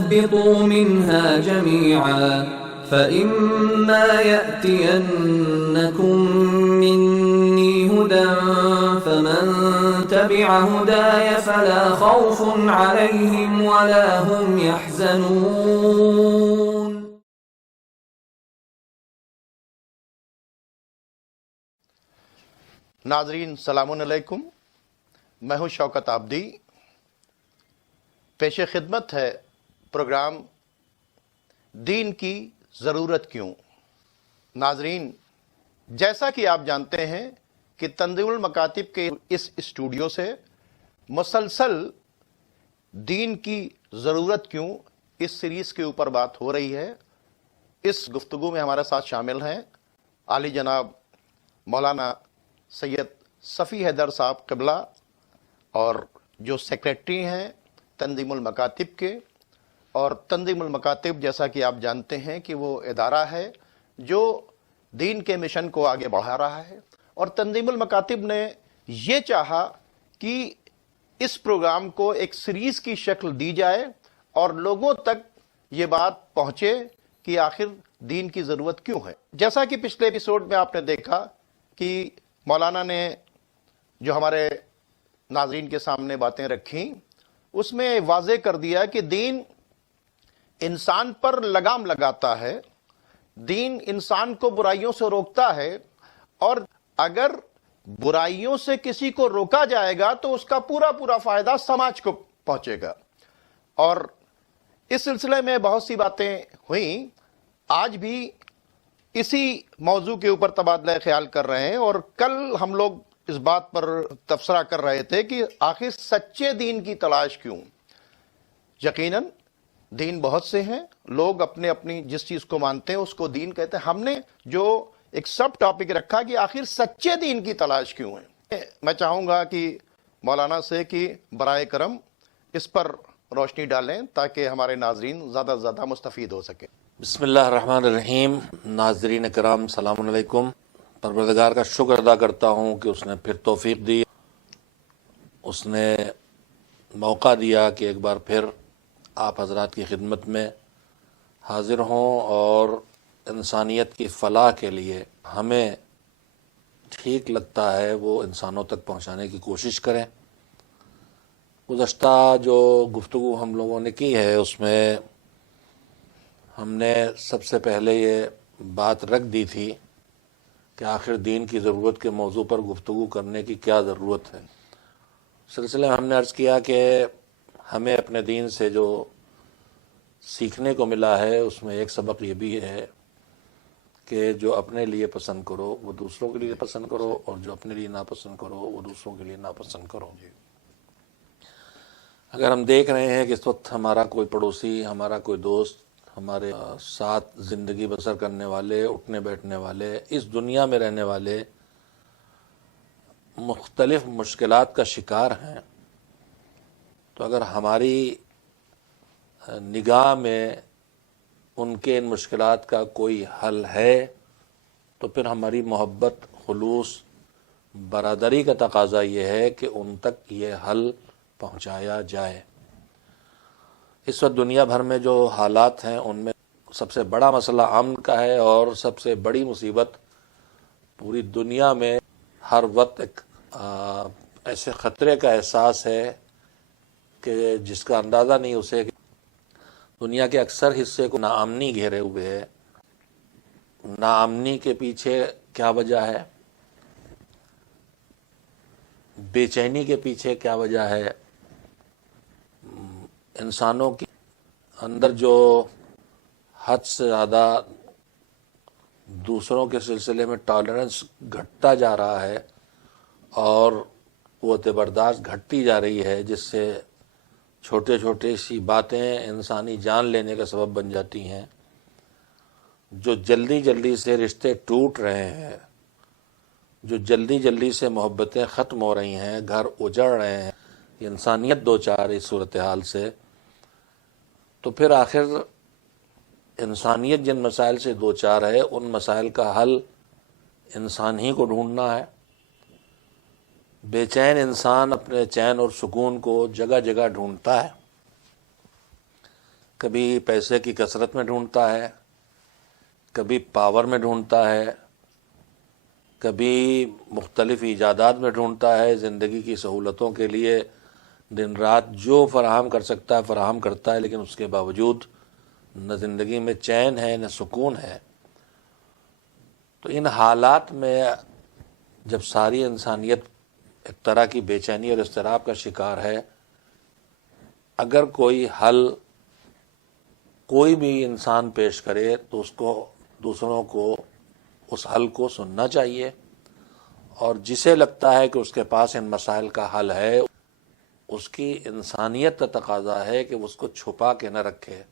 اهبطوا منها جميعا فإما يأتينكم مني هدى فمن تبع هداي فلا خوف عليهم ولا هم يحزنون. ناظرین السلام علیکم، میں ہوں شوکت عابدی۔ پیش خدمت ہے پروگرام دین کی ضرورت کیوں۔ ناظرین، جیسا کہ آپ جانتے ہیں کہ تنظیم المکاتب کے اس اسٹوڈیو سے مسلسل دین کی ضرورت کیوں اس سیریز کے اوپر بات ہو رہی ہے۔ اس گفتگو میں ہمارے ساتھ شامل ہیں عالی جناب مولانا سید صفی حیدر صاحب قبلہ، اور جو سیکریٹری ہیں تنظیم المکاتب کے۔ اور تنظیم المکاتب جیسا کہ آپ جانتے ہیں کہ وہ ادارہ ہے جو دین کے مشن کو آگے بڑھا رہا ہے، اور تنظیم المکاتب نے یہ چاہا کہ اس پروگرام کو ایک سیریز کی شکل دی جائے اور لوگوں تک یہ بات پہنچے کہ آخر دین کی ضرورت کیوں ہے۔ جیسا کہ پچھلے ایپیسوڈ میں آپ نے دیکھا کہ مولانا نے جو ہمارے ناظرین کے سامنے باتیں رکھیں، اس میں واضح کر دیا کہ دین انسان پر لگام لگاتا ہے، دین انسان کو برائیوں سے روکتا ہے، اور اگر برائیوں سے کسی کو روکا جائے گا تو اس کا پورا فائدہ سماج کو پہنچے گا۔ اور اس سلسلے میں بہت سی باتیں ہوئیں، آج بھی اسی موضوع کے اوپر تبادلہ خیال کر رہے ہیں، اور کل ہم لوگ اس بات پر تبصرہ کر رہے تھے کہ آخر سچے دین کی تلاش کیوں۔ یقیناً دین بہت سے ہیں، لوگ اپنے اپنی جس چیز کو مانتے ہیں اس کو دین کہتے ہیں۔ ہم نے جو ایک سب ٹاپک رکھا کہ آخر سچے دین کی تلاش کیوں ہے، میں چاہوں گا کہ مولانا سے کہ برائے کرم اس پر روشنی ڈالیں تاکہ ہمارے ناظرین زیادہ سے زیادہ مستفید ہو سکیں۔ بسم اللہ الرحمن الرحیم۔ ناظرین کرام السلام علیکم۔ پروردگار کا شکر ادا کرتا ہوں کہ اس نے پھر توفیق دی، اس نے موقع دیا کہ ایک بار پھر آپ حضرات کی خدمت میں حاضر ہوں اور انسانیت کی فلاح کے لیے ہمیں ٹھیک لگتا ہے وہ انسانوں تک پہنچانے کی کوشش کریں۔ گزشتہ جو گفتگو ہم لوگوں نے کی ہے اس میں ہم نے سب سے پہلے یہ بات رکھ دی تھی کہ آخر دین کی ضرورت کے موضوع پر گفتگو کرنے کی کیا ضرورت ہے۔ سلسلے میں ہم نے عرض کیا کہ ہمیں اپنے دین سے جو سیکھنے کو ملا ہے اس میں ایک سبق یہ بھی ہے کہ جو اپنے لیے پسند کرو وہ دوسروں کے لیے پسند کرو، اور جو اپنے لیے ناپسند کرو وہ دوسروں کے لیے ناپسند کرو۔ اگر ہم دیکھ رہے ہیں کہ اس وقت ہمارا کوئی پڑوسی، ہمارا کوئی دوست، ہمارے ساتھ زندگی بسر کرنے والے، اٹھنے بیٹھنے والے، اس دنیا میں رہنے والے مختلف مشکلات کا شکار ہیں، تو اگر ہماری نگاہ میں ان کے ان مشکلات کا کوئی حل ہے تو پھر ہماری محبت، خلوص، برادری کا تقاضا یہ ہے کہ ان تک یہ حل پہنچایا جائے۔ اس وقت دنیا بھر میں جو حالات ہیں ان میں سب سے بڑا مسئلہ امن کا ہے، اور سب سے بڑی مصیبت پوری دنیا میں ہر وقت ایک ایسے خطرے کا احساس ہے کہ جس کا اندازہ نہیں اسے کہ دنیا کے اکثر حصے کو ناامنی گھیرے ہوئے ہے۔ ناامنی کے پیچھے کیا وجہ ہے؟ بے چینی کے پیچھے کیا وجہ ہے؟ انسانوں کے اندر جو حد سے زیادہ دوسروں کے سلسلے میں ٹالرنس گھٹتا جا رہا ہے اور قوت برداشت گھٹتی جا رہی ہے، جس سے چھوٹے چھوٹے سی باتیں انسانی جان لینے کا سبب بن جاتی ہیں، جو جلدی جلدی سے رشتے ٹوٹ رہے ہیں، جو جلدی جلدی سے محبتیں ختم ہو رہی ہیں، گھر اجڑ رہے ہیں، یہ انسانیت دو چار اس صورتحال سے، تو پھر آخر انسانیت جن مسائل سے دو چار ہے ان مسائل کا حل انسان ہی کو ڈھونڈنا ہے۔ بے چین انسان اپنے چین اور سکون کو جگہ جگہ ڈھونڈتا ہے، کبھی پیسے کی کثرت میں ڈھونڈتا ہے، کبھی پاور میں ڈھونڈتا ہے، کبھی مختلف ایجادات میں ڈھونڈتا ہے، زندگی کی سہولتوں کے لیے دن رات جو فراہم کر سکتا ہے فراہم کرتا ہے، لیکن اس کے باوجود نہ زندگی میں چین ہے نہ سکون ہے۔ تو ان حالات میں جب ساری انسانیت ایک طرح کی بے چینی اور اضطراب کا شکار ہے، اگر کوئی حل کوئی بھی انسان پیش کرے تو اس کو دوسروں کو اس حل کو سننا چاہیے، اور جسے لگتا ہے کہ اس کے پاس ان مسائل کا حل ہے، اس کی انسانیت کا تقاضا ہے کہ اس کو چھپا کے نہ رکھے۔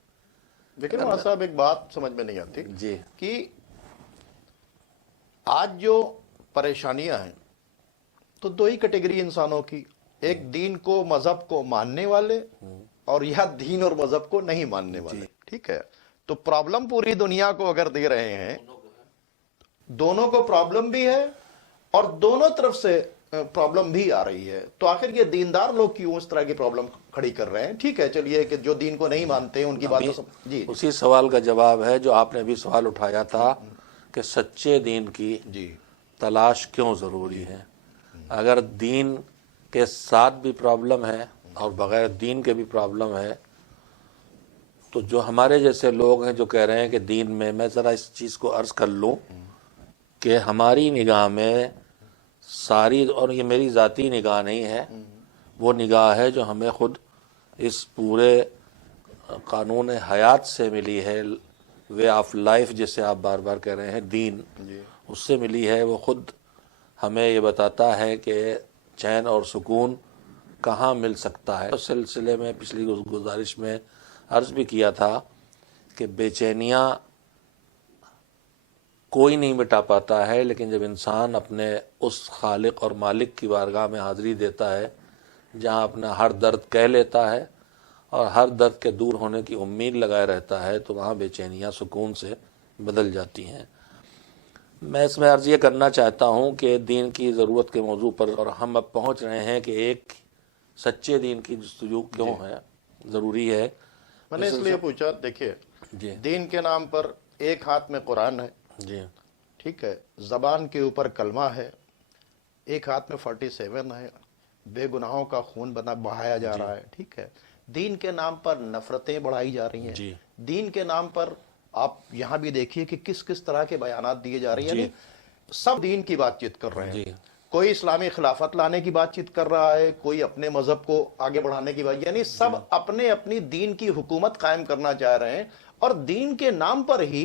لیکن مولانا صاحب ایک بات سمجھ میں نہیں آتی جی کہ آج جو پریشانیاں ہیں تو دو ہی کیٹیگری انسانوں کی، ایک دین کو مذہب کو ماننے والے اور یا دین اور مذہب کو نہیں ماننے والے، ٹھیک ہے؟ تو پرابلم پوری دنیا کو اگر دے رہے ہیں، دونوں کو پرابلم بھی ہے اور دونوں طرف سے پرابلم بھی آ رہی ہے، تو آخر یہ دیندار لوگ کیوں اس طرح کی پرابلم کھڑی کر رہے ہیں؟ ٹھیک ہے چلیے کہ جو دین کو نہیں مانتے ہیں ان کی باتوں جی اسی سوال کا جواب ہے جو آپ نے ابھی سوال اٹھایا تھا کہ سچے دین کی جی تلاش کیوں ضروری ہے۔ اگر دین کے ساتھ بھی پرابلم ہے اور بغیر دین کے بھی پرابلم ہے، تو جو ہمارے جیسے لوگ ہیں جو کہہ رہے ہیں کہ دین میں ذرا اس چیز کو عرض کر لوں کہ ہماری نگاہ میں ساری، اور یہ میری ذاتی نگاہ نہیں ہے، وہ نگاہ ہے جو ہمیں خود اس پورے قانون حیات سے ملی ہے، وے آف لائف جسے آپ بار بار کہہ رہے ہیں، دین اس سے ملی ہے۔ وہ خود ہمیں یہ بتاتا ہے کہ چین اور سکون کہاں مل سکتا ہے۔ اس سلسلے میں پچھلی گزارش میں عرض بھی کیا تھا کہ بے چینیاں کوئی نہیں مٹا پاتا ہے، لیکن جب انسان اپنے اس خالق اور مالک کی بارگاہ میں حاضری دیتا ہے جہاں اپنا ہر درد کہہ لیتا ہے اور ہر درد کے دور ہونے کی امید لگائے رہتا ہے، تو وہاں بے چینیاں سکون سے بدل جاتی ہیں۔ میں اس میں عرض یہ کرنا چاہتا ہوں کہ دین کی ضرورت کے موضوع پر، اور ہم اب پہنچ رہے ہیں کہ ایک سچے دین کی جستجو کیوں ہے ضروری ہے۔ میں نے اس لیے پوچھا، دیکھیے جی دین کے نام پر ایک ہاتھ میں قرآن ہے، جی ٹھیک ہے، زبان کے اوپر کلمہ ہے، ایک ہاتھ میں 47 ہے، بے گناہوں کا خون بہایا جا رہا ہے، ٹھیک ہے، دین کے نام پر نفرتیں بڑھائی جا رہی ہیں، جی دین کے نام پر آپ یہاں بھی دیکھیے کہ کس کس طرح کے بیانات دیے جا رہے ہیں، یعنی سب دین کی بات چیت کر رہے ہیں، کوئی اسلامی خلافت لانے کی بات چیت کر رہا ہے، کوئی اپنے مذہب کو آگے بڑھانے کی بات، یعنی سب اپنے اپنی دین کی حکومت قائم کرنا چاہ رہے ہیں، اور دین کے نام پر ہی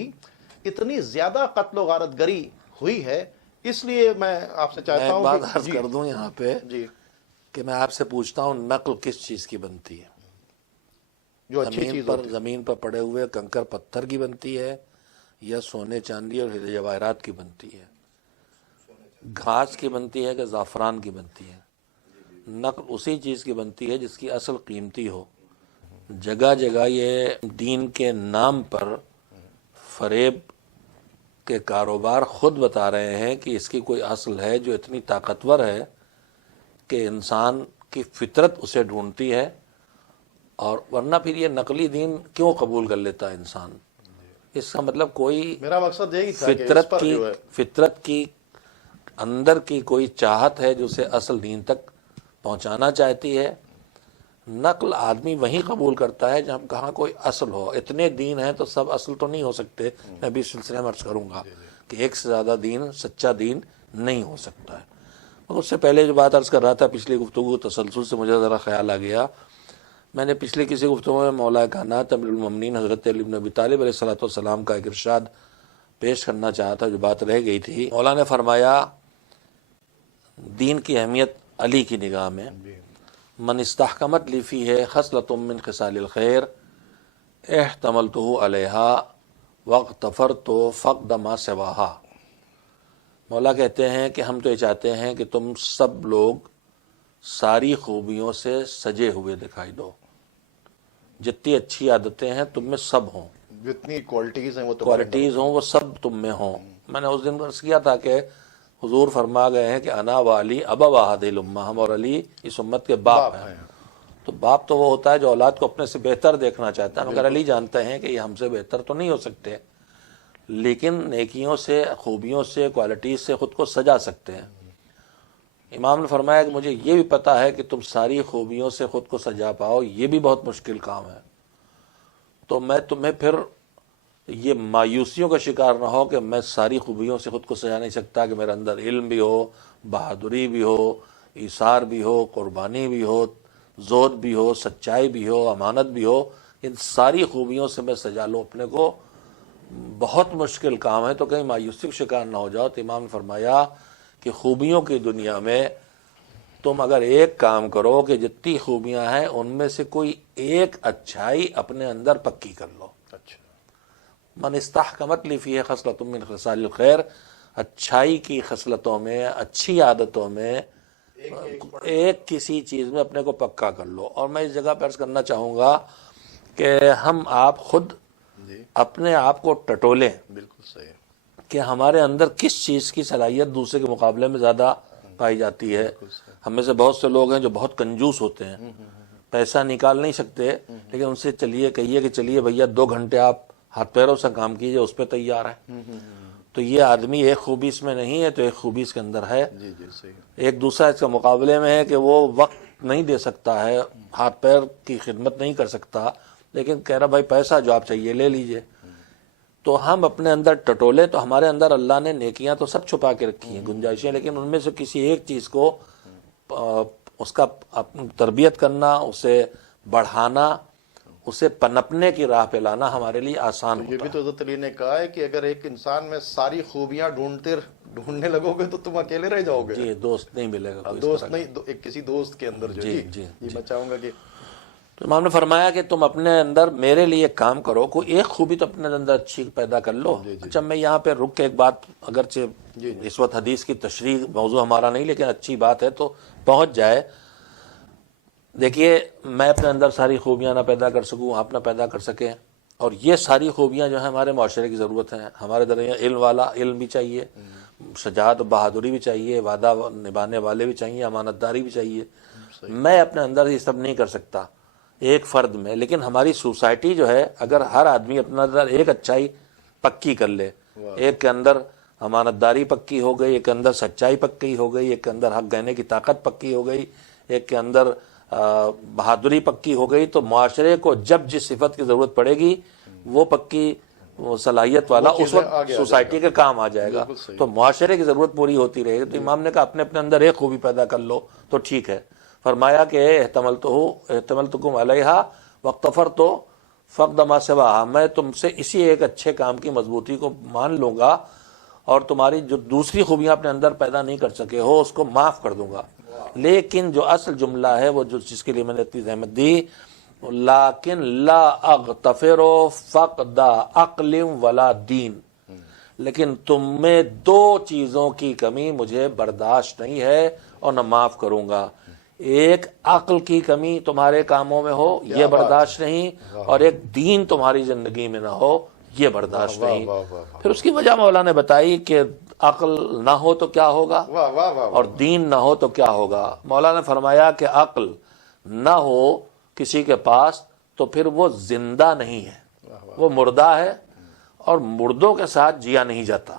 اتنی زیادہ قتل و غارت گری ہوئی ہے۔ اس لیے میں آپ سے چاہتا ہوں میں ایک بات عرض کر دوں یہاں پہ جی کہ میں آپ سے پوچھتا ہوں، نقل کس چیز کی بنتی ہے؟ جو اچھی چیز زمین پر پڑے ہوئے کنکر پتھر کی بنتی ہے یا سونے چاندی اور ہیرے جواہرات کی بنتی ہے؟ گھاس کی بنتی ہے کہ زعفران کی بنتی ہے؟ نقل اسی چیز کی بنتی ہے جس کی اصل قیمتی ہو۔ جگہ جگہ یہ دین کے نام پر فریب کے کاروبار خود بتا رہے ہیں کہ اس کی کوئی اصل ہے جو اتنی طاقتور ہے کہ انسان کی فطرت اسے ڈھونڈتی ہے، اور ورنہ پھر یہ نقلی دین کیوں قبول کر لیتا ہے انسان؟ اس کا مطلب کوئی میرا مقصد یہی تھا کہ اس پر جو ہے فطرت کی اندر کی کوئی چاہت ہے جو اسے اصل دین تک پہنچانا چاہتی ہے۔ نقل آدمی وہیں قبول کرتا ہے جہاں کہاں کوئی اصل ہو۔ اتنے دین ہیں تو سب اصل تو نہیں ہو سکتے، میں بھی اس سلسلے میں عرض کروں گا کہ ایک سے زیادہ دین سچا دین نہیں ہو سکتا ہے۔ اس سے پہلے جو بات عرض کر رہا تھا پچھلی گفتگو تسلسل سے مجھے ذرا خیال آ گیا، میں نے پچھلی کسی گفتگو میں مولا کائنات امیر المومنین حضرت علی بن ابی طالب علیہ الصلوۃ والسلام کا ایک ارشاد پیش کرنا چاہا تھا، جو بات رہ گئی تھی۔ مولا نے فرمایا دین کی اہمیت علی کی نگاہ میں، من استحکمت لی فیہ خصلۃ من خصال الخیر احتملتہ علیہا واغتفرت فقد ما سواہا۔ مولا کہتے ہیں کہ ہم تو یہ چاہتے ہیں کہ تم سب لوگ ساری خوبیوں سے سجے ہوئے دکھائی دو، جتنی اچھی عادتیں ہیں تم میں سب ہوں، جتنی کوالٹیز ہیں وہ کوالٹیز ہوں وہ سب تم میں ہوں۔ میں نے اس دن عرض کیا تھا کہ حضور فرما گئے ہیں کہ انا و علی ابا ہذہ الامہ، ہم اور علی اس امت کے باپ ہیں، تو باپ تو وہ ہوتا ہے جو اولاد کو اپنے سے بہتر دیکھنا چاہتا ہے، مگر علی جانتے ہیں کہ یہ ہم سے بہتر تو نہیں ہو سکتے، لیکن نیکیوں سے، خوبیوں سے، کوالٹیز سے خود کو سجا سکتے ہیں۔ امام نے فرمایا کہ مجھے یہ بھی پتا ہے کہ تم ساری خوبیوں سے خود کو سجا پاؤ، یہ بھی بہت مشکل کام ہے، تو میں تمہیں پھر یہ مایوسیوں کا شکار نہ ہو کہ میں ساری خوبیوں سے خود کو سجا نہیں سکتا، کہ میرے اندر علم بھی ہو، بہادری بھی ہو، ایثار بھی ہو، قربانی بھی ہو، زہد بھی ہو، سچائی بھی ہو، امانت بھی ہو، ان ساری خوبیوں سے میں سجا لوں اپنے کو، بہت مشکل کام ہے، تو کہیں مایوسی کا شکار نہ ہو جاؤ۔ تو امام نے فرمایا کہ خوبیوں کی دنیا میں تم اگر ایک کام کرو کہ جتنی خوبیاں ہیں ان میں سے کوئی ایک اچھائی اپنے اندر پکی کر لو۔ اچھا، من استحکمت لی فیہ خصلۃ من خصال الخیر، اچھائی کی خصلتوں میں، اچھی عادتوں میں ایک کسی چیز میں اپنے کو پکا کر لو۔ اور میں اس جگہ پر عرض کرنا چاہوں گا کہ ہم آپ خود جی اپنے آپ کو ٹٹولیں بالکل صحیح، کہ ہمارے اندر کس چیز کی صلاحیت دوسرے کے مقابلے میں زیادہ پائی جاتی ہے۔ ہم میں سے بہت سے لوگ ہیں جو بہت کنجوس ہوتے ہیں، پیسہ نکال نہیں سکتے، لیکن ان سے چلیے کہیے کہ چلیے بھیا 2 گھنٹے آپ ہاتھ پیروں سے کام کیجئے، اس پہ تیار ہیں۔ تو یہ آدمی ایک خوبی اس میں نہیں ہے تو ایک خوبی اس کے اندر ہے۔ جی جی صحیح، ایک دوسرا اس کے مقابلے میں ہے کہ وہ وقت نہیں دے سکتا ہے، ہاتھ پیر کی خدمت نہیں کر سکتا، لیکن کہہ رہا بھائی پیسہ جو آپ چاہیے لے لیجئے۔ تو ہم اپنے اندر ٹٹولے، تو ہمارے اندر اللہ نے نیکیاں تو سب چھپا کے رکھی ہیں، گنجائشیں، لیکن ان میں سے کسی ایک چیز کو اس کا تربیت کرنا، اسے بڑھانا، اسے پنپنے کی راہ پہ لانا ہمارے لیے آسان یہ ہوتا بھی تو حضرت علی نے کہا ہے کہ اگر ایک انسان میں ساری خوبیاں ڈھونڈنے لگو گے تو تم اکیلے رہ جاؤ گے، ہے۔ جی، دوست نہیں ملے گا کوئی اس دوست طرح کا۔ نہیں، ایک کسی دوست کے اندر جو جی جی میں چاہوں گا کہ تو امام نے فرمایا کہ تم اپنے اندر میرے لیے ایک کام کرو، کوئی ایک خوبی تو اپنے اندر اچھی پیدا کر لو۔ اچھا، میں یہاں پہ رک کے ایک بات، اگرچہ اس وقت حدیث کی تشریح موضوع ہمارا نہیں، لیکن اچھی بات ہے تو پہنچ جائے۔ دیکھیے، میں اپنے اندر ساری خوبیاں نہ پیدا کر سکوں، آپ نہ پیدا کر سکیں، اور یہ ساری خوبیاں جو ہیں ہمارے معاشرے کی ضرورت ہیں۔ ہمارے درمیان علم والا علم بھی چاہیے، شجاعت و بہادری بھی چاہیے، وعدہ نبھانے والے بھی چاہیے، امانت داری بھی چاہیے۔ میں اپنے اندر یہ سب نہیں کر سکتا ایک فرد میں، لیکن ہماری سوسائٹی جو ہے، اگر ہر آدمی اپنا اندر ایک اچھائی پکی کر لے، ایک کے اندر امانت داری پکی ہو گئی، ایک کے اندر سچائی پکی ہو گئی، ایک کے اندر حق کہنے کی طاقت پکی ہو گئی، ایک کے اندر بہادری پکی ہو گئی، تو معاشرے کو جب جس صفت کی ضرورت پڑے گی وہ پکی صلاحیت والا اس وقت سوسائٹی کے کام آ جائے گا، تو معاشرے کی ضرورت پوری ہوتی رہے گی۔ تو امام نے کہا اپنے اپنے اندر ایک خوبی پیدا کر لو تو ٹھیک ہے۔ فرمایا کہ احتملتکم علیہا واقتفرت فقد ما سواہا، میں تم سے اسی ایک اچھے کام کی مضبوطی کو مان لوں گا، اور تمہاری جو دوسری خوبیاں اپنے اندر پیدا نہیں کر سکے ہو اس کو معاف کر دوں گا۔ لیکن جو اصل جملہ ہے وہ جس کے لیے میں نے اتنی زحمت دی، لیکن لا اغتفر فقد عقل ولا دین، لیکن تم میں 2 چیزوں کی کمی مجھے برداشت نہیں ہے اور نہ معاف کروں گا۔ ایک عقل کی کمی تمہارے کاموں میں ہو، یہ برداشت نہیں، اور ایک دین تمہاری زندگی میں نہ ہو، یہ برداشت نہیں۔ پھر اس کی وجہ مولا نے بتائی کہ عقل نہ ہو تو کیا ہوگا، اور دین نہ ہو تو کیا ہوگا۔ مولا نے فرمایا کہ عقل نہ ہو کسی کے پاس تو پھر وہ زندہ نہیں ہے، وہ مردہ ہے، اور مردوں کے ساتھ جیا نہیں جاتا۔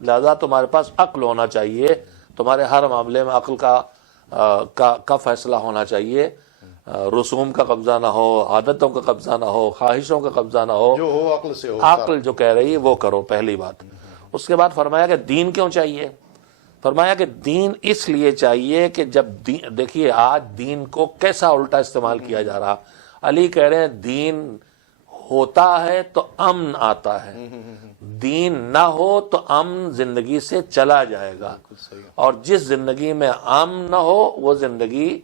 لہذا تمہارے پاس عقل ہونا چاہیے، تمہارے ہر معاملے میں عقل کا فیصلہ ہونا چاہیے، رسوم کا قبضہ نہ ہو، عادتوں کا قبضہ نہ ہو، خواہشوں کا قبضہ نہ ہو، جو ہو عقل سے ہو، عقل جو کہہ رہی ہے وہ کرو، پہلی بات۔ اس کے بعد فرمایا کہ دین کیوں چاہیے؟ فرمایا کہ دین اس لیے چاہیے کہ جب دیکھیے آج دین کو کیسا الٹا استعمال کیا جا رہا۔ علی کہہ رہے ہیں دین ہوتا ہے تو امن آتا ہے، دین نہ ہو تو امن زندگی سے چلا جائے گا، اور جس زندگی میں امن نہ ہو وہ زندگی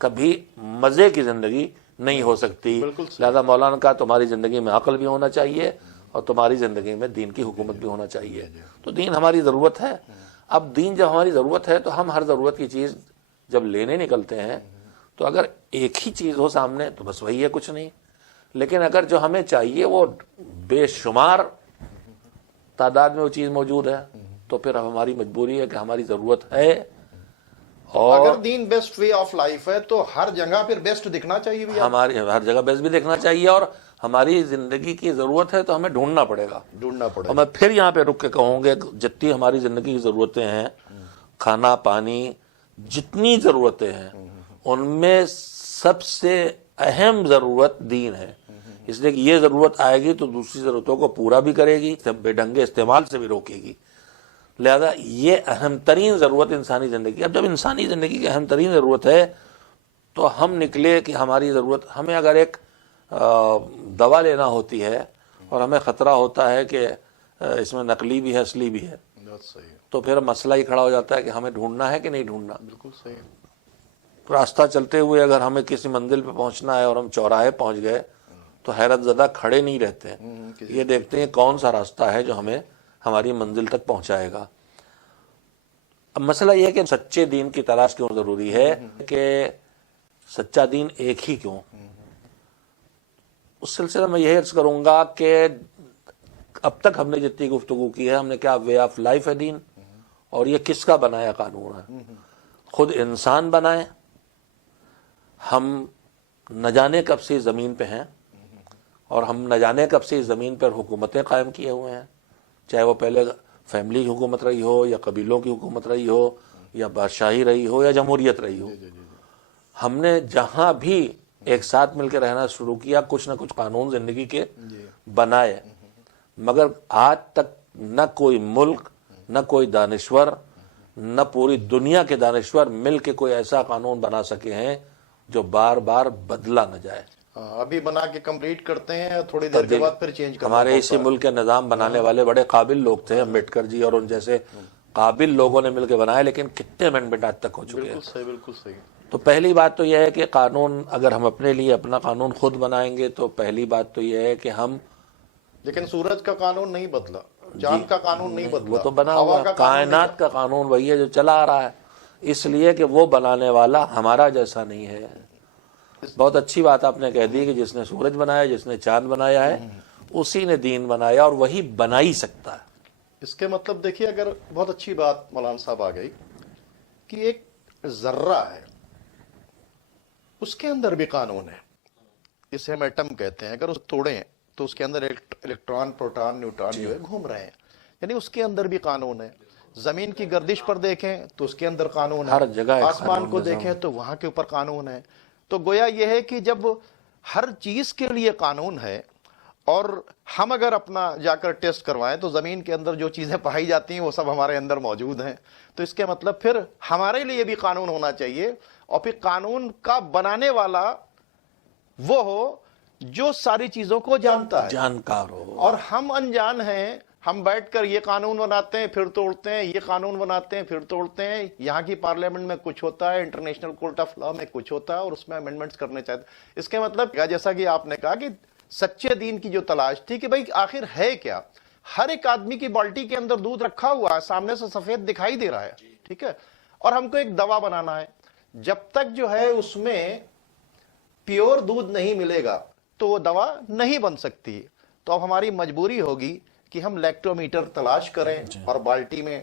کبھی مزے کی زندگی نہیں ہو سکتی۔ لہذا مولانا کہا تمہاری زندگی میں عقل بھی ہونا چاہیے اور تمہاری زندگی میں دین کی حکومت بھی ہونا چاہیے۔ تو دین ہماری ضرورت ہے۔ اب دین جب ہماری ضرورت ہے تو ہم ہر ضرورت کی چیز جب لینے نکلتے ہیں تو اگر ایک ہی چیز ہو سامنے تو بس وہی ہے، کچھ نہیں، لیکن اگر جو ہمیں چاہیے وہ بے شمار تعداد میں وہ چیز موجود ہے تو پھر ہماری مجبوری ہے کہ ہماری ضرورت ہے اور اگر دین بیسٹ وے آف لائف ہے تو ہر جگہ پھر بیسٹ دکھنا چاہیے بھی، ہماری ہر جگہ بیس بھی دیکھنا چاہیے، اور ہماری زندگی کی ضرورت ہے تو ہمیں ڈھونڈنا پڑے گا. ڈھونڈنا پڑے اور میں پھر یہاں پہ رک کے کہوں گے جتنی ہماری زندگی کی ضرورتیں ہیں، کھانا پانی، جتنی ضرورتیں ہیں، ان میں سب سے اہم ضرورت دین ہے. اس لیے کہ یہ ضرورت آئے گی تو دوسری ضرورتوں کو پورا بھی کرے گی، بے ڈھنگے استعمال سے بھی روکے گی. لہذا یہ اہم ترین ضرورت انسانی زندگی کی. اب جب انسانی زندگی کی اہم ترین ضرورت ہے تو ہم نکلے کہ ہماری ضرورت، ہمیں اگر ایک دوا لینا ہوتی ہے اور ہمیں خطرہ ہوتا ہے کہ اس میں نقلی بھی ہے اصلی بھی ہے، بہت صحیح ہے، تو پھر مسئلہ ہی کھڑا ہو جاتا ہے کہ ہمیں ڈھونڈنا ہے کہ نہیں ڈھونڈنا. بالکل صحیح ہے. راستہ چلتے ہوئے اگر ہمیں کسی منزل پہ پہنچنا ہے اور ہم چوراہے پہنچ گئے تو حیرت زدہ کھڑے نہیں رہتے، یہ دیکھتے ہیں کون سا راستہ ہے جو ہمیں ہماری منزل تک پہنچائے گا. اب مسئلہ یہ ہے کہ سچے دین کی تلاش کیوں ضروری ہے، کہ سچا دین ایک ہی کیوں. اس سلسلے میں یہی عرض کروں گا کہ اب تک ہم نے جتنی گفتگو کی ہے، ہم نے کیا وے آف لائف ہے دین، اور یہ کس کا بنایا قانون ہے. خود انسان بنائے. ہم نہ جانے کب سے زمین پہ ہیں، اور ہم نہ جانے کب سے اس زمین پر حکومتیں قائم کیے ہوئے ہیں، چاہے وہ پہلے فیملی کی حکومت رہی ہو، یا قبیلوں کی حکومت رہی ہو، یا بادشاہی رہی ہو، یا جمہوریت رہی ہو. ہم نے جہاں بھی ایک ساتھ مل کے رہنا شروع کیا، کچھ نہ کچھ قانون زندگی کے بنائے، مگر آج تک نہ کوئی ملک، نہ کوئی دانشور، نہ پوری دنیا کے دانشور مل کے کوئی ایسا قانون بنا سکے ہیں جو بار بار بدلا نہ جائے. ابھی بنا کے کمپلیٹ کرتے ہیں، تھوڑی دیر کے بعد پھر چینج کرنا ہمارے اسی ملک کے نظام بنانے والے بڑے قابل لوگ تھے، امبیڈکر جی اور ان جیسے قابل لوگوں نے مل کے بنائے، لیکن کتنے امینڈمنٹ آج تک ہو چکے ہیں. بالکل صحیح، بالکل صحیح. تو پہلی بات تو یہ ہے کہ قانون، اگر ہم اپنے لیے اپنا قانون خود بنائیں گے تو پہلی بات تو یہ ہے کہ ہم، لیکن سورج کا قانون نہیں بدلا، چاند کا قانون نہیں بدلا، وہ تو بنا ہوا ہوا کا قانون کائنات کا قانون وہی ہے جو چلا آ رہا ہے، اس لیے کہ وہ بنانے والا ہمارا جیسا نہیں ہے. بہت اچھی بات آپ نے کہہ دی کہ جس نے سورج بنایا، جس نے چاند بنایا ہے، اسی نے دین بنایا، اور وہی بنا ہی سکتا ہے. اس کے مطلب دیکھیے، اگر بہت اچھی بات مولانا صاحب آ گئی کہ ایک ذرہ ہے، اس کے اندر بھی قانون ہے. اسے ہم ایٹم کہتے ہیں. اگر اس توڑیں تو اس کے اندر الیکٹران، پروٹان، نیوٹران جو ہے گھوم رہے ہیں، یعنی اس کے اندر بھی قانون ہے. زمین کی گردش پر دیکھیں تو اس کے اندر قانون ہے، ہر جگہ ایک آسمان قانون کو نظام. دیکھیں تو وہاں کے اوپر قانون ہے. تو گویا یہ ہے کہ جب ہر چیز کے لیے قانون ہے، اور ہم اگر اپنا جا کر ٹیسٹ کروائیں تو زمین کے اندر جو چیزیں پائی جاتی ہیں وہ سب ہمارے اندر موجود ہیں. تو اس کے مطلب پھر ہمارے لیے بھی قانون ہونا چاہیے، اور پھر قانون کا بنانے والا وہ ہو جو ساری چیزوں کو جانتا ہے، جانکار ہو. اور ہم انجان ہیں. ہم بیٹھ کر یہ قانون بناتے ہیں پھر توڑتے ہیں، یہ قانون بناتے ہیں پھر توڑتے ہیں. یہاں کی پارلیمنٹ میں کچھ ہوتا ہے، انٹرنیشنل کورٹ آف لا میں کچھ ہوتا ہے، اور اس میں امینڈمنٹس کرنے چاہتے ہیں. اس کے مطلب جیسا کہ آپ نے کہا کہ سچے دین کی جو تلاش تھی کہ بھئی آخر ہے کیا. ہر ایک آدمی کی بالٹی کے اندر دودھ رکھا ہوا ہے، سامنے سے سفید دکھائی دے رہا ہے، ٹھیک ہے، اور ہم کو ایک دوا بنانا ہے. جب تک جو ہے اس میں پیور دودھ نہیں ملے گا تو وہ دوا نہیں بن سکتی. تو اب ہماری مجبوری ہوگی کہ ہم لیکٹومیٹر تلاش کریں اور بالٹی میں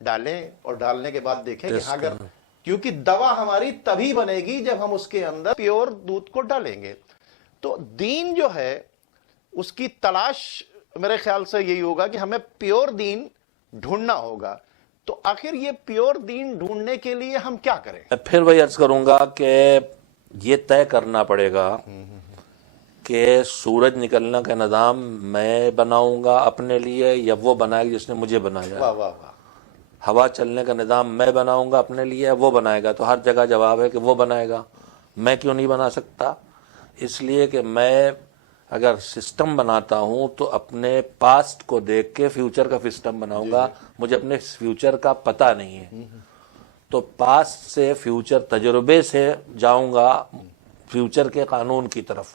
ڈالیں، اور ڈالنے کے بعد دیکھیں کہ اگر، کیونکہ دوا ہماری تبھی بنے گی جب ہم اس کے اندر پیور دودھ کو ڈالیں گے. تو دین جو ہے اس کی تلاش میرے خیال سے یہی ہوگا کہ ہمیں پیور دین ڈھونڈنا ہوگا. تو آخر یہ پیور دین ڈھونڈنے کے لیے ہم کیا کریں؟ پھر وہی عرض کروں گا کہ یہ طے کرنا پڑے گا کہ سورج نکلنا کا نظام میں بناؤں گا اپنے لیے، یا وہ بنائے گا جس نے مجھے بنایا. واہ واہ واہ. ہوا چلنے کا نظام میں بناؤں گا اپنے لیے، وہ بنائے گا. تو ہر جگہ جواب ہے کہ وہ بنائے گا. میں کیوں نہیں بنا سکتا؟ اس لیے کہ میں اگر سسٹم بناتا ہوں تو اپنے پاسٹ کو دیکھ کے فیوچر کا سسٹم بناؤں گا. مجھے اپنے فیوچر کا پتہ نہیں ہے، تو پاسٹ سے فیوچر تجربے سے جاؤں گا فیوچر کے قانون کی طرف.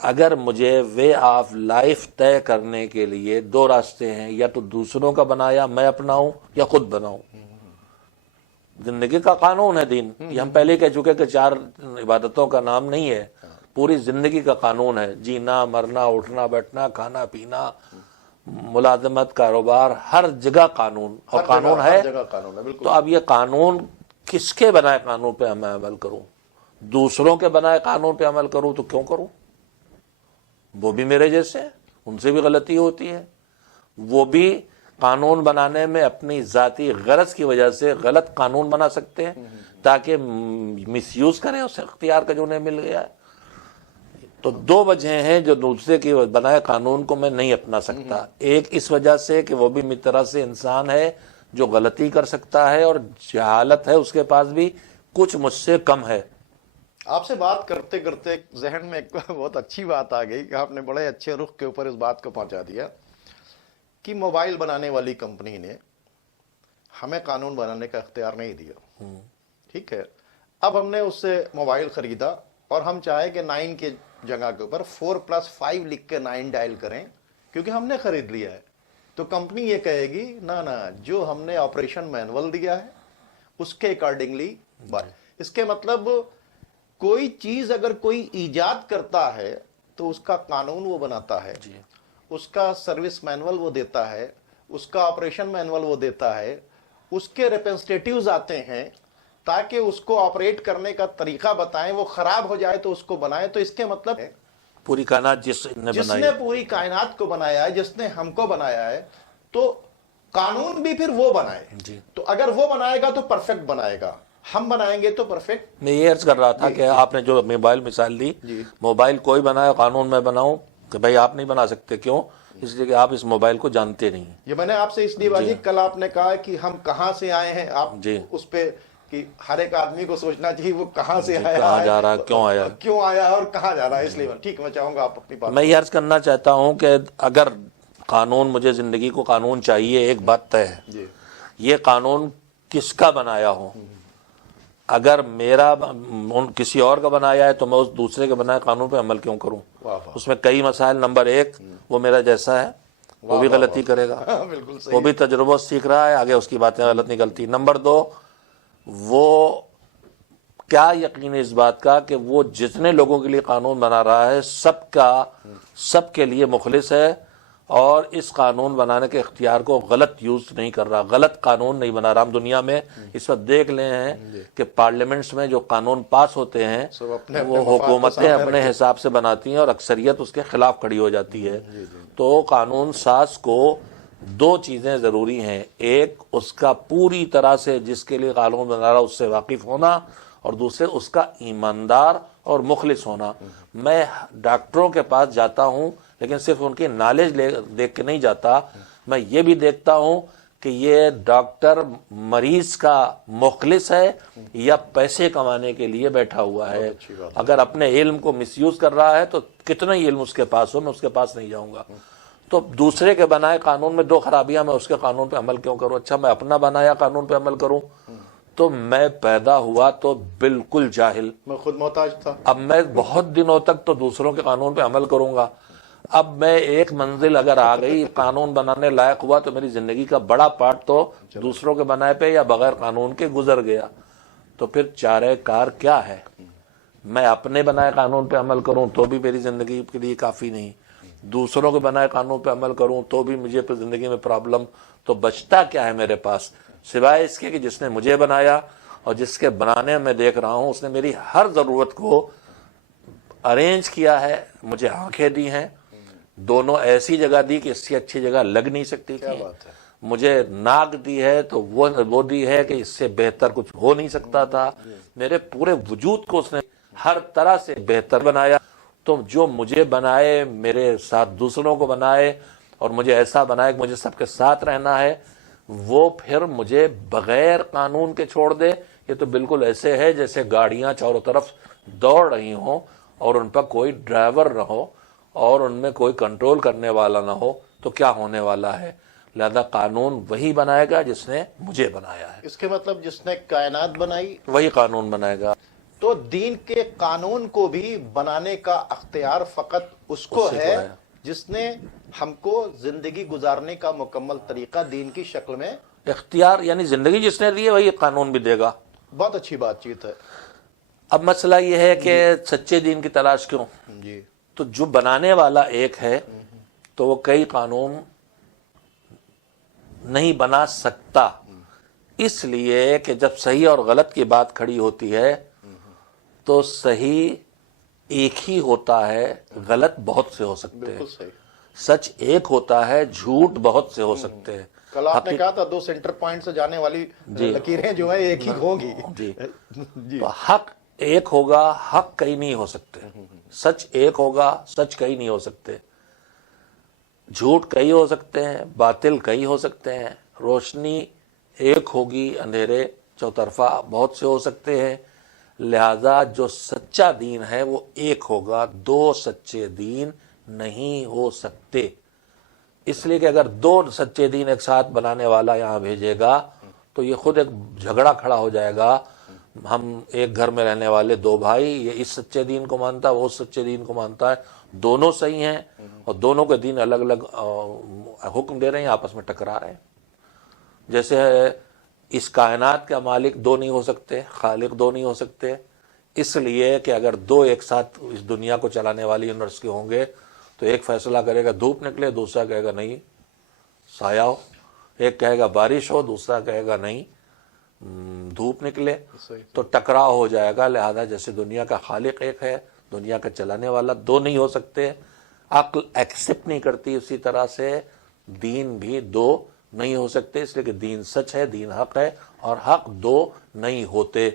اگر مجھے وے آف لائف طے کرنے کے لیے دو راستے ہیں، یا تو دوسروں کا بنایا میں اپناؤں یا خود بناؤں. زندگی کا قانون ہے دین، یہ ہم پہلے کہہ چکے کہ 4 عبادتوں کا نام نہیں ہے، پوری زندگی کا قانون ہے. جینا، مرنا، اٹھنا بیٹھنا، کھانا پینا، ملازمت، کاروبار، ہر جگہ قانون، اور قانون ہے. جگہ قانون ہے، بالکل. تو اب یہ قانون کس کے بنائے قانون پہ میں عمل کروں؟ دوسروں کے بنائے قانون پہ عمل کروں تو کیوں کروں؟ وہ بھی میرے جیسے ہیں، ان سے بھی غلطی ہوتی ہے، وہ بھی قانون بنانے میں اپنی ذاتی غرض کی وجہ سے غلط قانون بنا سکتے ہیں تاکہ مس یوز کریں اس اختیار کا جو انہیں مل گیا ہے۔ تو دو وجہ ہیں جو دوسرے کی بنائے قانون کو میں نہیں اپنا سکتا۔ ایک اس وجہ سے کہ وہ بھی میری طرح سے انسان ہے جو غلطی کر سکتا ہے اور جہالت ہے اس کے پاس بھی، کچھ مجھ سے کم ہے۔ آپ سے بات کرتے کرتے ذہن میں ایک بہت اچھی بات آ گئی کہ آپ نے بڑے اچھے رخ کے اوپر اس بات کو پہنچا دیا کہ موبائل بنانے والی کمپنی نے ہمیں قانون بنانے کا اختیار نہیں دیا، ٹھیک ہے۔ اب ہم نے اس سے موبائل خریدا اور ہم چاہے کہ 9 کے جگہ کے اوپر 4+5 لکھ کے 9 ڈائل کریں کیونکہ ہم نے خرید لیا ہے، تو کمپنی یہ کہے گی نہ جو ہم نے آپریشن مینول دیا ہے اس کے اکارڈنگلی اس کے مطلب کوئی چیز اگر کوئی ایجاد کرتا ہے تو اس کا قانون وہ بناتا ہے، اس کا سروس مینول وہ دیتا ہے، اس کا آپریشن مینول وہ دیتا ہے، اس کے ریپرزنٹیٹیوز آتے ہیں تاکہ اس کو آپریٹ کرنے کا طریقہ بتائیں، وہ خراب ہو جائے تو اس کو بنائیں۔ تو اس کے مطلب ہے پوری کائنات جس نے پوری کائنات کو بنایا ہے، جس نے ہم کو بنایا ہے، تو قانون بھی پھر وہ بنائے۔ تو اگر وہ بنائے گا تو پرفیکٹ بنائے گا، ہم بنائیں گے تو پرفیکٹ۔ میں یہ عرض کر رہا تھا کہ آپ نے جو موبائل مثال دی، موبائل کوئی بنائے قانون میں بناؤں کہ بھائی آپ نہیں بنا سکتے، کیوں؟ اس لیے کہ آپ اس موبائل کو جانتے نہیں۔ یہ میں نے آپ سے اس لیے بات کی، کل آپ نے کہا کہ ہم کہاں سے آئے ہیں، آپ اس پہ کہ ہر ایک آدمی کو سوچنا چاہیے وہ کہاں سے آیا ہے، کہاں جا رہا ہے، کیوں آیا اور کہاں جا رہا ہے۔ اس لیے ٹھیک، میں چاہوں گا آپ اپنی بات۔ میں یہ عرض کرنا چاہتا ہوں کہ اگر قانون، مجھے زندگی کو قانون چاہیے، ایک بات طے ہے، یہ قانون کس کا بنایا ہو۔ اگر میرا کسی اور کا بنایا ہے تو میں اس دوسرے کے بنائے قانون پہ عمل کیوں کروں؟ اس میں کئی مسائل۔ نمبر ایک، وہ میرا جیسا ہے، وہ بھی غلطی کرے گا، وہ بھی تجربہ سیکھ رہا ہے، آگے اس کی باتیں غلط نکلتی۔ نمبر دو، وہ کیا یقین ہے اس بات کا کہ وہ جتنے لوگوں کے لیے قانون بنا رہا ہے سب کے لیے مخلص ہے اور اس قانون بنانے کے اختیار کو غلط یوز نہیں کر رہا، غلط قانون نہیں بنا رہا۔ ہم دنیا میں اس وقت دیکھ لے ہیں کہ پارلیمنٹس میں جو قانون پاس ہوتے ہیں وہ حکومتیں اپنے حساب سے بناتی ہیں اور اکثریت اس کے خلاف کھڑی ہو جاتی ہے۔ تو قانون ساز کو دو چیزیں ضروری ہیں، ایک اس کا پوری طرح سے جس کے لیے قانون بنا رہا اس سے واقف ہونا، اور دوسرے اس کا ایماندار اور مخلص ہونا۔ میں ڈاکٹروں کے پاس جاتا ہوں لیکن صرف ان کی نالج دیکھ کے نہیں جاتا، میں یہ بھی دیکھتا ہوں کہ یہ ڈاکٹر مریض کا مخلص ہے یا پیسے کمانے کے لیے بیٹھا ہوا ہے۔ اگر اپنے علم کو مس یوز کر رہا ہے تو کتنا ہی علم اس کے پاس ہو، میں اس کے پاس نہیں جاؤں گا۔ تو دوسرے کے بنائے قانون میں دو خرابیاں، میں اس کے قانون پہ عمل کیوں کروں؟ اچھا، میں اپنا بنایا قانون پہ عمل کروں تو میں پیدا ہوا تو بالکل جاہل، میں خود محتاج تھا۔ اب میں بہت دنوں تک تو دوسروں کے قانون پہ عمل کروں گا۔ اب میں ایک منزل اگر آ گئی، قانون بنانے لائق ہوا، تو میری زندگی کا بڑا پارٹ تو دوسروں کے بنائے پہ یا بغیر قانون کے گزر گیا۔ تو پھر چارہ کار کیا ہے؟ میں اپنے بنائے قانون پہ عمل کروں تو بھی میری زندگی کے لیے کافی نہیں، دوسروں کے بنائے قانون پہ عمل کروں تو بھی مجھے زندگی میں پرابلم۔ تو بچتا کیا ہے میرے پاس سوائے اس کے کہ جس نے مجھے بنایا اور جس کے بنانے میں دیکھ رہا ہوں اس نے میری ہر ضرورت کو ارینج کیا ہے، مجھے آنکھیں دی ہیں، دونوں ایسی جگہ دی کہ اس سے اچھی جگہ لگ نہیں سکتی تھی، مجھے ناک دی ہے تو وہ دی ہے کہ اس سے بہتر کچھ ہو نہیں سکتا تھا، میرے پورے وجود کو اس نے ہر طرح سے بہتر بنایا۔ تو جو مجھے بنائے، میرے ساتھ دوسروں کو بنائے اور مجھے ایسا بنائے کہ مجھے سب کے ساتھ رہنا ہے، وہ پھر مجھے بغیر قانون کے چھوڑ دے۔ یہ تو بالکل ایسے ہے جیسے گاڑیاں چاروں طرف دوڑ رہی ہوں اور ان پر کوئی ڈرائیور نہ ہو اور ان میں کوئی کنٹرول کرنے والا نہ ہو، تو کیا ہونے والا ہے؟ لہذا قانون وہی بنائے گا جس نے مجھے بنایا ہے۔ اس کے مطلب جس نے کائنات بنائی وہی قانون بنائے گا۔ تو دین کے قانون کو بھی بنانے کا اختیار فقط اس کو ہے جس نے ہم کو زندگی گزارنے کا مکمل طریقہ دین کی شکل میں اختیار، یعنی زندگی جس نے دی ہے وہی قانون بھی دے گا۔ بہت اچھی بات چیت ہے۔ اب مسئلہ یہ ہے کہ سچے دین کی تلاش کیوں؟ جی، تو جو بنانے والا ایک ہے تو وہ کئی قانون نہیں بنا سکتا، اس لیے کہ جب صحیح اور غلط کی بات کھڑی ہوتی ہے تو صحیح ایک ہی ہوتا ہے، غلط بہت سے ہو سکتے ہیں، بالکل صحیح. سچ ایک ہوتا ہے، جھوٹ بہت سے ہو سکتے ہیں. کل آپ نے کہا تھا 2 سینٹر پوائنٹ سے جانے والی لکیریں جو ہیں ایک ہی ہوں گی. جی جی. تو حق ایک ہوگا، حق کئی نہیں ہو سکتے. سچ ایک ہوگا، سچ کئی نہیں ہو سکتے. جھوٹ کئی ہو سکتے ہیں، باطل کئی ہو سکتے ہیں. روشنی ایک ہوگی، اندھیرے چوطرفہ بہت سے ہو سکتے ہیں. لہذا جو سچا دین ہے وہ ایک ہوگا، 2 سچے دین نہیں ہو سکتے. اس لیے کہ اگر 2 سچے دین ایک ساتھ بنانے والا یہاں بھیجے گا تو یہ خود ایک جھگڑا کھڑا ہو جائے گا. ہم ایک گھر میں رہنے والے 2 بھائی، یہ اس سچے دین کو مانتا ہے، وہ اس سچے دین کو مانتا ہے، دونوں صحیح ہیں اور دونوں کے دین الگ الگ حکم دے رہے ہیں، آپس میں ٹکرا رہے ہیں. جیسے اس کائنات کا مالک 2 نہیں ہو سکتے، خالق 2 نہیں ہو سکتے. اس لیے کہ اگر 2 ایک ساتھ اس دنیا کو چلانے والی یونیورس کے ہوں گے تو ایک فیصلہ کرے گا دھوپ نکلے، دوسرا کہے گا نہیں سایہ ہو. ایک کہے گا بارش ہو، دوسرا کہے گا نہیں دھوپ نکلے. تو ٹکراؤ ہو جائے گا. لہذا جیسے دنیا کا خالق ایک ہے، دنیا کا چلانے والا 2 نہیں ہو سکتے. عقل ایکسپٹ نہیں کرتی، اسی طرح سے دین بھی 2 نہیں ہو سکتے. اس لیے کہ دین سچ ہے، دین حق ہے، اور حق 2 نہیں ہوتے.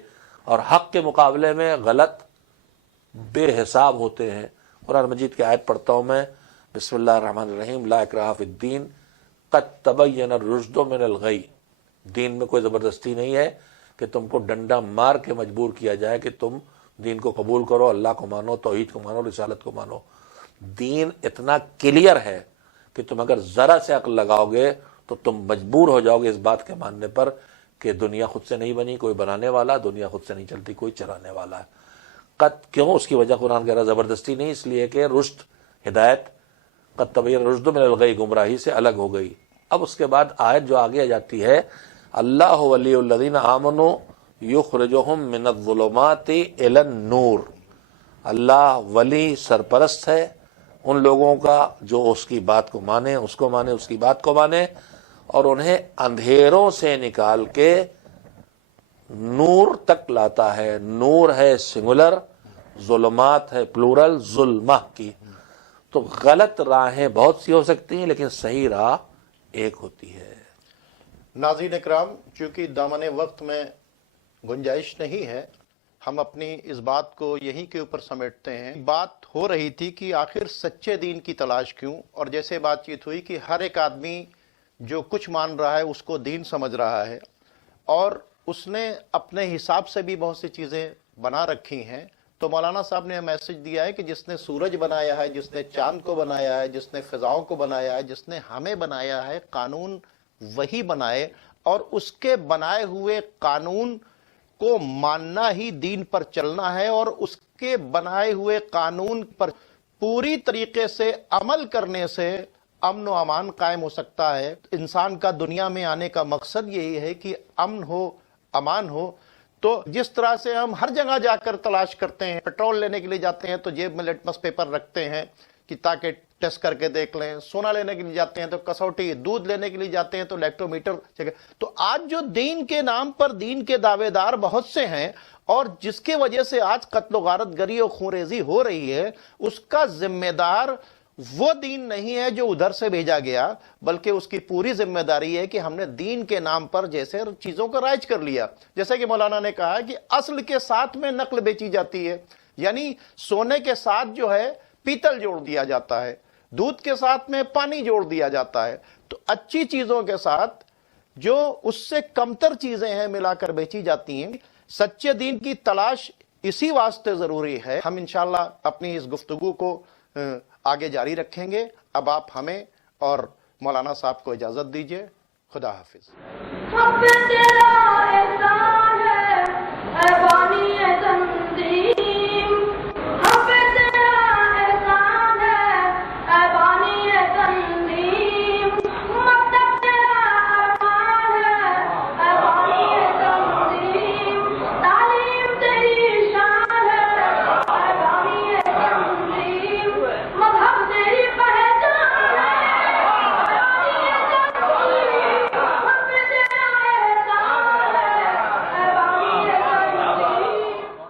اور حق کے مقابلے میں غلط بے حساب ہوتے ہیں. قرآن مجید کی آیت پڑھتا ہوں میں، بسم اللہ الرحمن الرحیم، لا اکراہ فی الدین قد تبین الرشد من الغی. دین میں کوئی زبردستی نہیں ہے کہ تم کو ڈنڈا مار کے مجبور کیا جائے کہ تم دین کو قبول کرو، اللہ کو مانو، توحید کو مانو، رسالت کو مانو. دین اتنا کلیئر ہے کہ تم اگر ذرا سے عقل لگاؤ گے تو تم مجبور ہو جاؤ گے اس بات کے ماننے پر کہ دنیا خود سے نہیں بنی، کوئی بنانے والا، دنیا خود سے نہیں چلتی، کوئی چلانے والا ہے. قد کیوں؟ اس کی وجہ قرآن کہہ رہا زبردستی نہیں، اس لیے کہ رشد، ہدایت، قد تبین الرشد من الغی، گمراہی سے الگ ہو گئی. اب اس کے بعد آیت جو آگے جاتی ہے، اللہ ولی الذین آمنوا یخرجہم من الظلمات الی النور. اللہ ولی سرپرست ہے ان لوگوں کا جو اس کی بات کو مانے، اس کو مانے، اس کی بات کو مانے، اور انہیں اندھیروں سے نکال کے نور تک لاتا ہے. نور ہے سنگولر، ظلمات ہے پلورل، ظلمہ کی. تو غلط راہیں بہت سی ہو سکتی ہیں لیکن صحیح راہ ایک ہوتی ہے. ناظرین اکرام، چونکہ دامن وقت میں گنجائش نہیں ہے، ہم اپنی اس بات کو یہیں کے اوپر سمیٹتے ہیں. بات ہو رہی تھی کہ آخر سچے دین کی تلاش کیوں، اور جیسے بات چیت ہوئی کہ ہر ایک آدمی جو کچھ مان رہا ہے اس کو دین سمجھ رہا ہے، اور اس نے اپنے حساب سے بھی بہت سی چیزیں بنا رکھی ہیں. تو مولانا صاحب نے میسج دیا ہے کہ جس نے سورج بنایا ہے، جس نے چاند کو بنایا ہے، جس نے فضاؤں کو بنایا ہے، جس نے ہمیں بنایا ہے، قانون وہی بنائے، اور اس کے بنائے ہوئے قانون کو ماننا ہی دین پر چلنا ہے، اور اس کے بنائے ہوئے قانون پر پوری طریقے سے عمل کرنے سے امن و امان قائم ہو سکتا ہے. انسان کا دنیا میں آنے کا مقصد یہی ہے کہ امن ہو، امان ہو. تو جس طرح سے ہم ہر جگہ جا کر تلاش کرتے ہیں، پیٹرول لینے کے لیے جاتے ہیں تو جیب میں لٹمس پیپر رکھتے ہیں کہ تاکہ ٹیسٹ کر کے دیکھ لیں، سونا لینے کے لیے جاتے ہیں تو کسوٹی، دودھ لینے کے لیے جاتے ہیں تو لیکٹومیٹر. تو آج جو دین کے نام پر دین کے دعوے دار بہت سے ہیں، اور جس کی وجہ سے آج قتل و غارت گری اور خونریزی ہو رہی ہے، اس کا ذمہ دار وہ دین نہیں ہے جو ادھر سے بھیجا گیا، بلکہ اس کی پوری ذمہ داری ہے کہ ہم نے دین کے نام پر جیسے چیزوں کو رائج کر لیا. جیسے کہ مولانا نے کہا کہ اصل کے ساتھ میں نقل بیچی جاتی ہے، یعنی سونے کے ساتھ جو ہے پیتل جوڑ دیا جاتا ہے، دودھ کے ساتھ میں پانی جوڑ دیا جاتا ہے. تو اچھی چیزوں کے ساتھ جو اس سے کمتر چیزیں ہیں ملا کر بیچی جاتی ہیں. سچے دین کی تلاش اسی واسطے ضروری ہے. ہم انشاءاللہ اپنی اس گفتگو کو آگے جاری رکھیں گے. اب آپ ہمیں اور مولانا صاحب کو اجازت دیجیے. خدا حافظ.